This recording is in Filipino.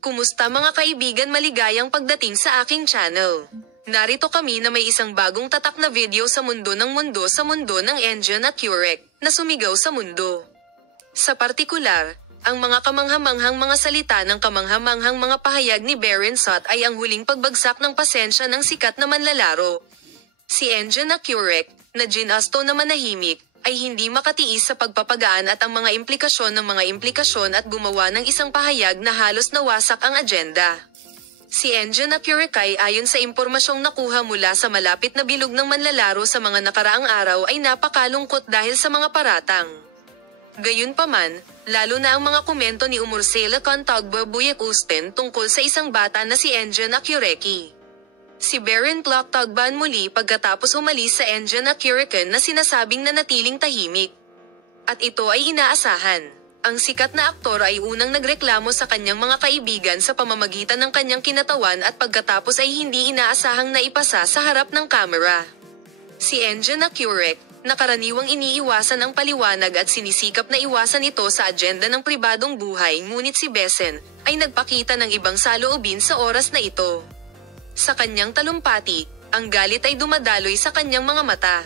Kumusta mga kaibigan, maligayang pagdating sa aking channel. Narito kami na may isang bagong tatak na video sa mundo ng Engen at Curek, na sumigaw sa mundo. Sa partikular, ang mga kamanghamanghang mga salita ng kamanghamanghang mga pahayag ni Berensot ay ang huling pagbagsak ng pasensya ng sikat na manlalaro. Si Engen at Curek, na ginasto na manahimik, ay hindi makatiis sa pagpapagaan at ang mga implikasyon at gumawa ng isang pahayag na halos nawasak ang agenda. Si Engen at Curek ay ayon sa impormasyong nakuha mula sa malapit na bilog ng manlalaro sa mga nakaraang araw ay napakalungkot dahil sa mga paratang. Gayunpaman, lalo na ang mga komento ni Umursela Contagba-Buyek Usten tungkol sa isang bata na si Engen at Cureki. Si Beren Tagban muli pagkatapos umalis sa Engen at Cureken na sinasabing nanatiling tahimik. At ito ay inaasahan. Ang sikat na aktor ay unang nagreklamo sa kanyang mga kaibigan sa pamamagitan ng kanyang kinatawan at pagkatapos ay hindi inaasahang naipasa sa harap ng kamera. Si Engen at Curek, na karaniwang iniiwasan ang paliwanag at sinisikap na iwasan ito sa agenda ng pribadong buhay, ngunit si Besen ay nagpakita ng ibang saloobin sa oras na ito. Sa kanyang talumpati, ang galit ay dumadaloy sa kanyang mga mata.